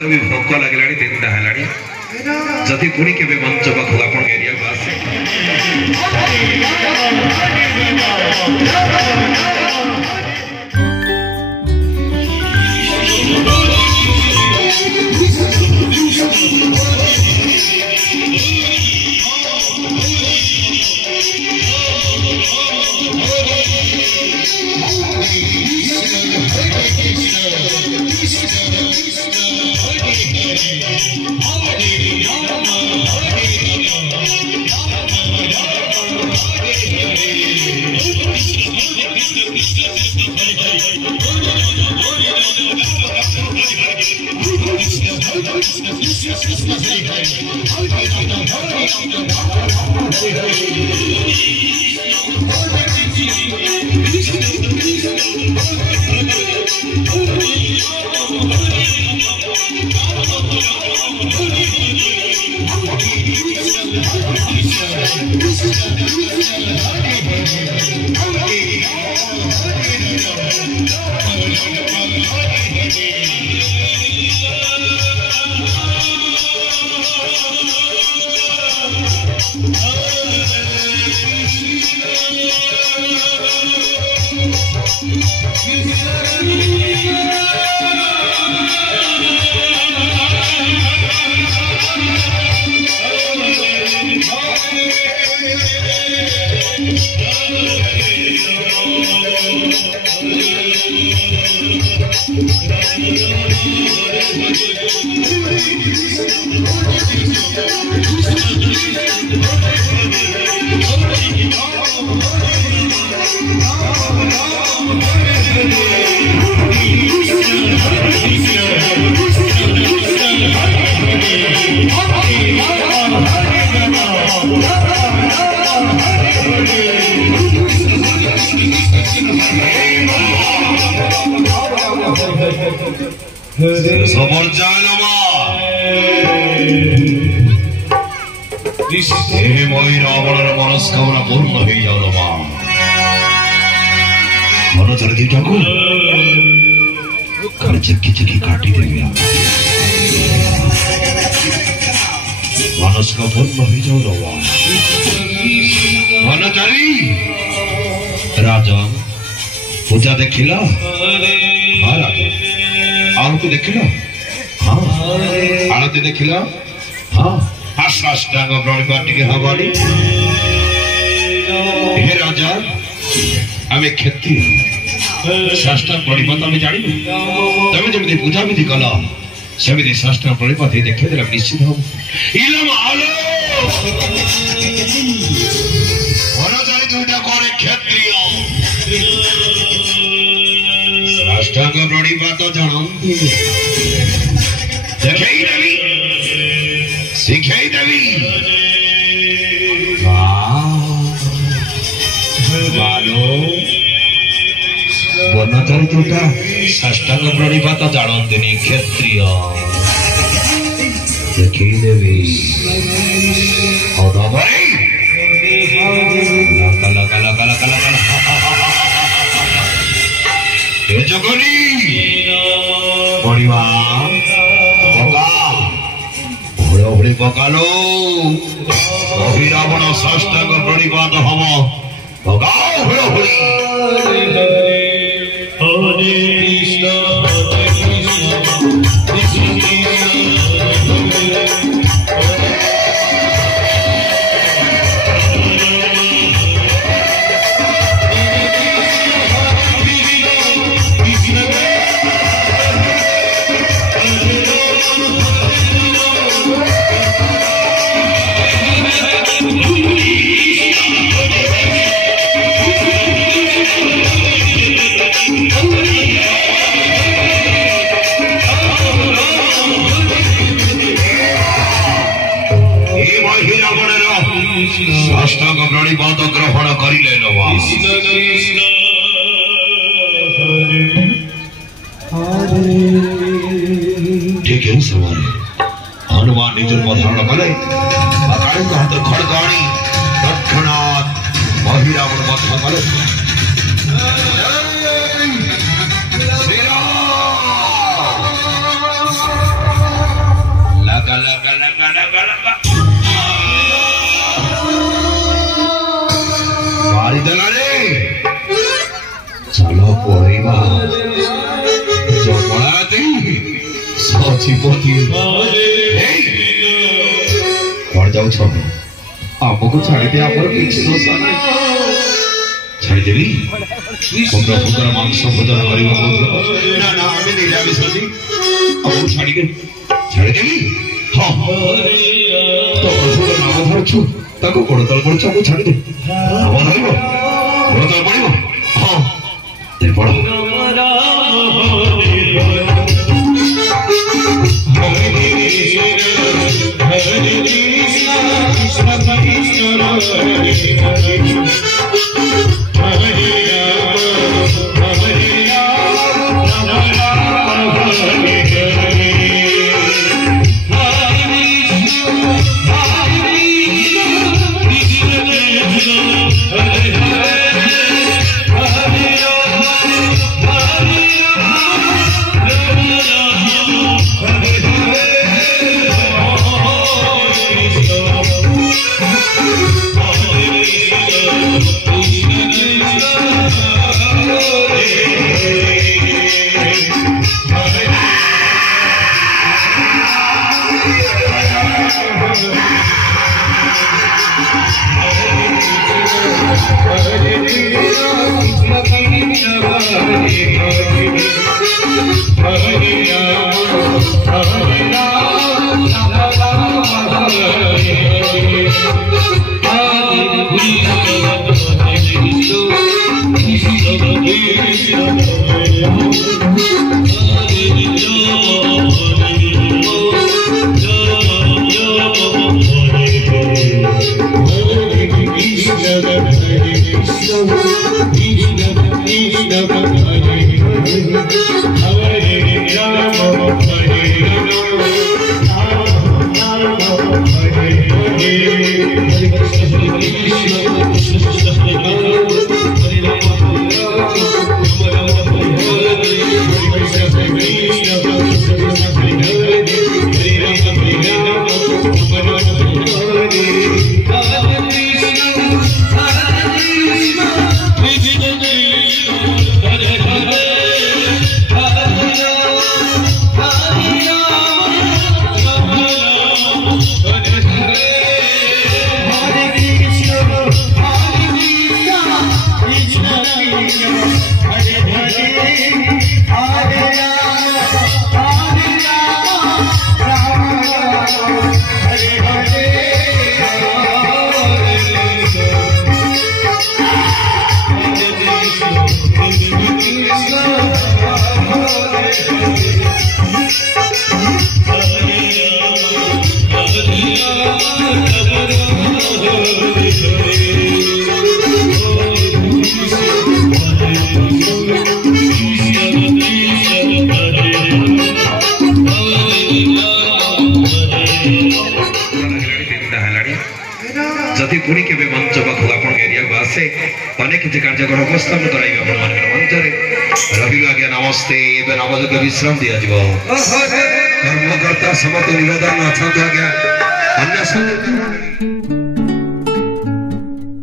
भी भोक लगे तीनटा है जदि पुणी के मंच पाखु आप एरिया को आसे मनस्कामना पूर्ण हो जाओ मन चल दीटा को चक्की चक्की काटी देवी मनस्का पूर्ण हो जाओ मन चली राजा पूजा देखिल हाँ राजा आरती देखिल हाँ आरती देखिल हाँ साष्टांग प्रणिपात टिके हवानी हे राजा आमे क्षत्रिय साष्टांग प्रणिपात आमे जानी तमे जमिति पूजा विधि कला सेमिति साष्टांग प्रणिपात हे देखे देला निश्चित हो इलम आलो वरा जाई दुटा करे क्षत्रिय साष्टांग प्रणिपात जानन्ति देखेई देवी सिखाई देवी बनचरिता साष्टांग प्रणिपात जानते क्षत्रिय देखी देवी पकालो अभिरावण साष्टांग प्रणिपात हम भगाओ साष्टांग प्रणिपात ग्रहण करिले ठीक है समय हनुमान निजर धारण कले हाथ खड़गाणी दक्षिणात महिरावण मध्य कले गला गला गला गला बारी देला रे चलो पड़ेगा जो पड़ा थी सोची पोती और जाओ छोड़ो आपको छाड़ी दे आप पीछे दोसा नहीं छाड़ी देवी पुत्र पुत्र मांस भोजन करिवा ना ना हमें नहीं जाबे सदी अब छाड़ी दे छाड़ी देवी हां तो पुत्र नाम धरछु ताको कोड़ तल पड़ छको छाड़ी दे नाम धरबो कोड़ तल पड़िबो हां दे पड़ जदि पुणी के मंच पाखु आपण एरिया को आसे अनेक किसी कार्यक्रम उपस्थापन कराइबे आपण मानकर मंच रे रहिलो आज्ञा नमस्ते एबे नवजक विश्राम दिया जीवो कर्मकर्ता समस्त निवेदन अछंत आज्ञा अन्य